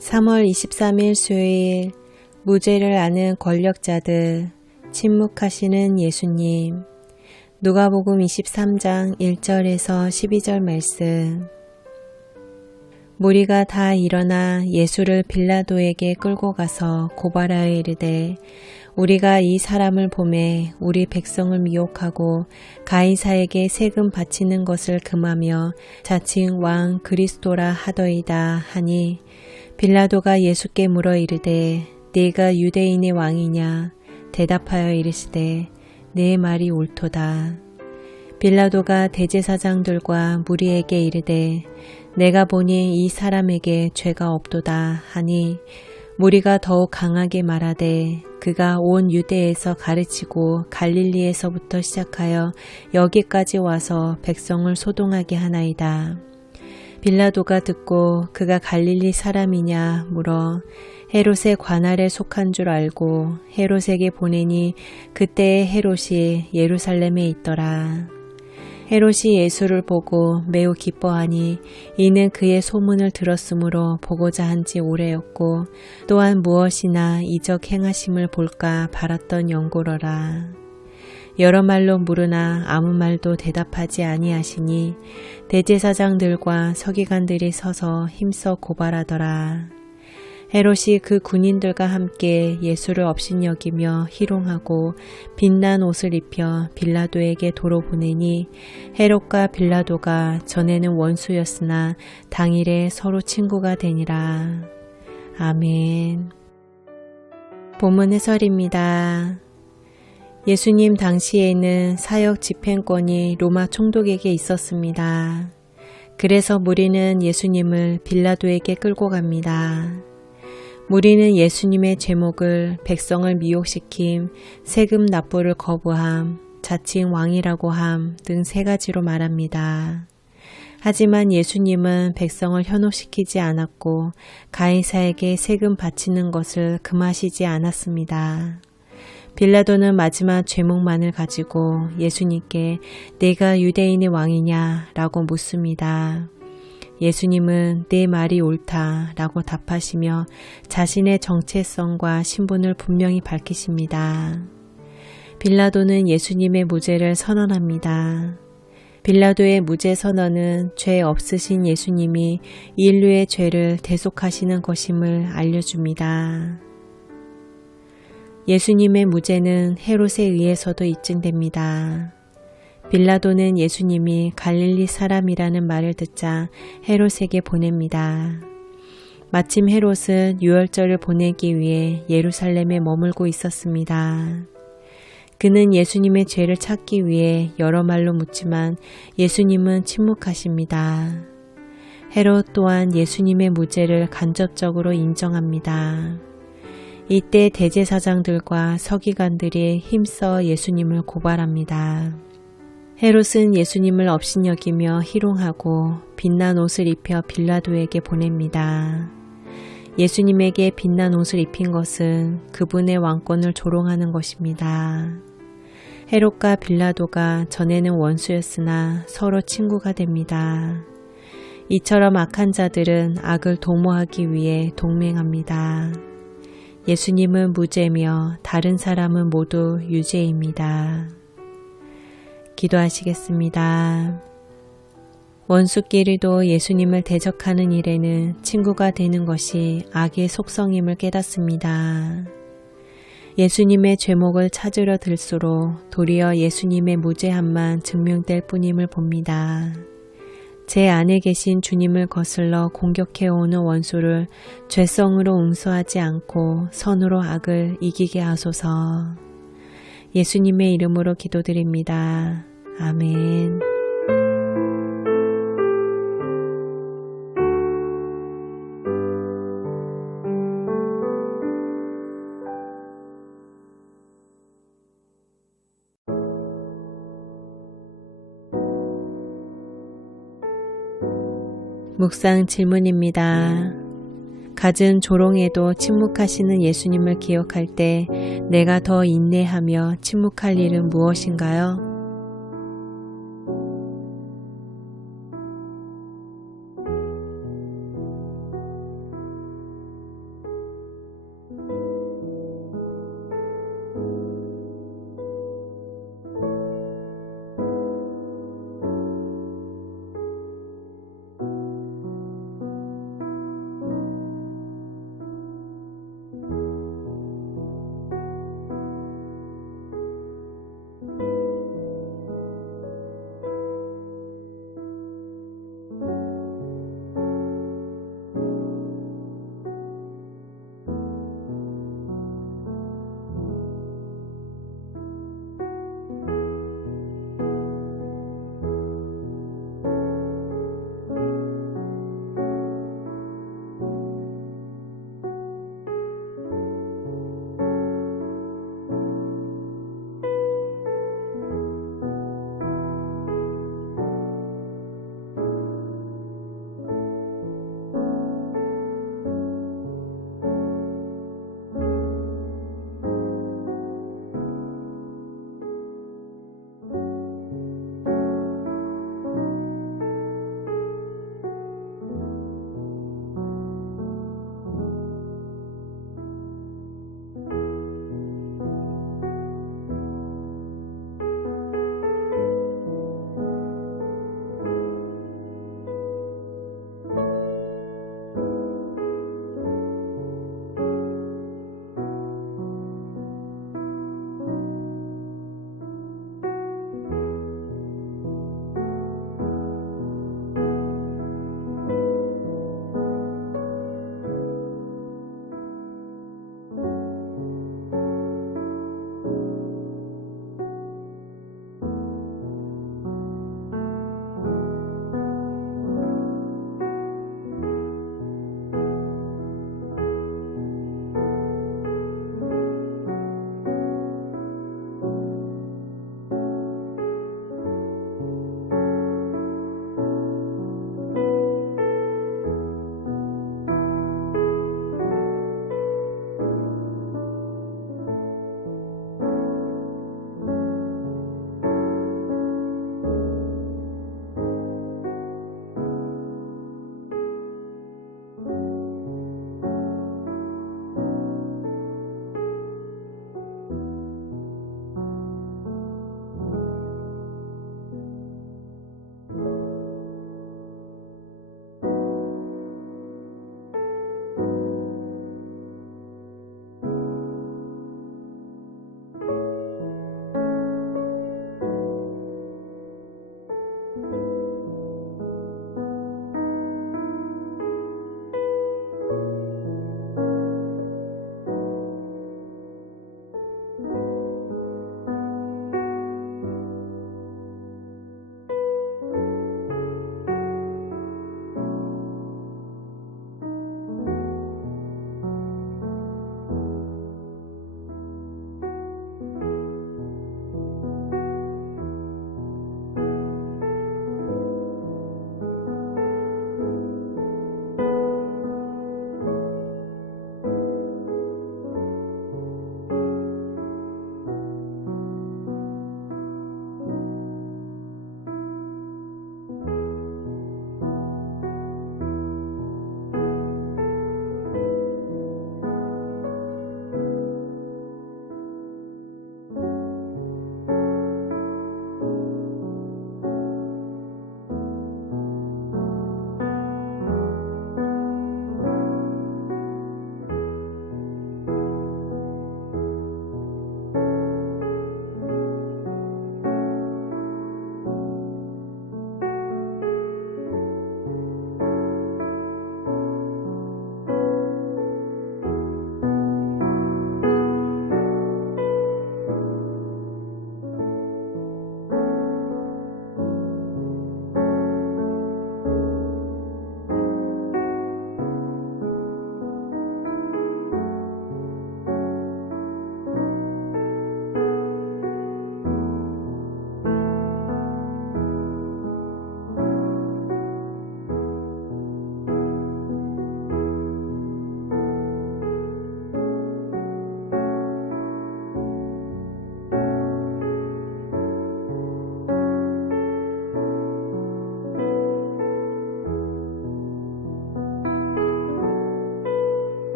3월 23일 수요일 무죄를 아는 권력자들 침묵하시는 예수님. 누가복음 23장 1절에서 12절 말씀. 무리가 다 일어나 예수를 빌라도에게 끌고 가서 고발하여 이르되 우리가 이 사람을 보매 우리 백성을 미혹하고 가이사에게 세금 바치는 것을 금하며 자칭 왕 그리스도라 하더이다 하니 빌라도가 예수께 물어 이르되 네가 유대인의 왕이냐? 대답하여 이르시되 내 말이 옳도다. 빌라도가 대제사장들과 무리에게 이르되 내가 보니 이 사람에게 죄가 없도다 하니 무리가 더욱 강하게 말하되 그가 온 유대에서 가르치고 갈릴리에서부터 시작하여 여기까지 와서 백성을 소동하게 하나이다. 빌라도가 듣고 그가 갈릴리 사람이냐 물어 헤롯의 관할에 속한 줄 알고 헤롯에게 보내니 그때의 헤롯이 예루살렘에 있더라. 헤롯이 예수를 보고 매우 기뻐하니 이는 그의 소문을 들었으므로 보고자 한 지 오래였고 또한 무엇이나 이적 행하심을 볼까 바랐던 연고로라. 여러 말로 물으나 아무 말도 대답하지 아니하시니 대제사장들과 서기관들이 서서 힘써 고발하더라. 헤롯이 그 군인들과 함께 예수를 업신여기며 희롱하고 빛난 옷을 입혀 빌라도에게 도로 보내니 헤롯과 빌라도가 전에는 원수였으나 당일에 서로 친구가 되니라. 아멘. 본문 해설입니다. 예수님 당시에는 사역 집행권이 로마 총독에게 있었습니다. 그래서 무리는 예수님을 빌라도에게 끌고 갑니다. 무리는 예수님의 제목을 백성을 미혹시킴, 세금 납부를 거부함, 자칭 왕이라고 함 등 세 가지로 말합니다. 하지만 예수님은 백성을 현혹시키지 않았고 가이사에게 세금 바치는 것을 금하시지 않았습니다. 빌라도는 마지막 죄목만을 가지고 예수님께 내가 유대인의 왕이냐 라고 묻습니다. 예수님은 내 말이 옳다 라고 답하시며 자신의 정체성과 신분을 분명히 밝히십니다. 빌라도는 예수님의 무죄를 선언합니다. 빌라도의 무죄 선언은 죄 없으신 예수님이 인류의 죄를 대속하시는 것임을 알려줍니다. 예수님의 무죄는 헤롯에 의해서도 입증됩니다. 빌라도는 예수님이 갈릴리 사람이라는 말을 듣자 헤롯에게 보냅니다. 마침 헤롯은 유월절을 보내기 위해 예루살렘에 머물고 있었습니다. 그는 예수님의 죄를 찾기 위해 여러 말로 묻지만 예수님은 침묵하십니다. 헤롯 또한 예수님의 무죄를 간접적으로 인정합니다. 이때 대제사장들과 서기관들이 힘써 예수님을 고발합니다. 헤롯은 예수님을 업신여기며 희롱하고 빛난 옷을 입혀 빌라도에게 보냅니다. 예수님에게 빛난 옷을 입힌 것은 그분의 왕권을 조롱하는 것입니다. 헤롯과 빌라도가 전에는 원수였으나 서로 친구가 됩니다. 이처럼 악한 자들은 악을 도모하기 위해 동맹합니다. 예수님은 무죄며 다른 사람은 모두 유죄입니다. 기도하시겠습니다. 원수끼리도 예수님을 대적하는 일에는 친구가 되는 것이 악의 속성임을 깨닫습니다. 예수님의 죄목을 찾으려 들수록 도리어 예수님의 무죄함만 증명될 뿐임을 봅니다. 제 안에 계신 주님을 거슬러 공격해오는 원수를 죄성으로 응수하지 않고 선으로 악을 이기게 하소서. 예수님의 이름으로 기도드립니다. 아멘. 묵상 질문입니다. 갖은 조롱에도 침묵하시는 예수님을 기억할 때 내가 더 인내하며 침묵할 일은 무엇인가요?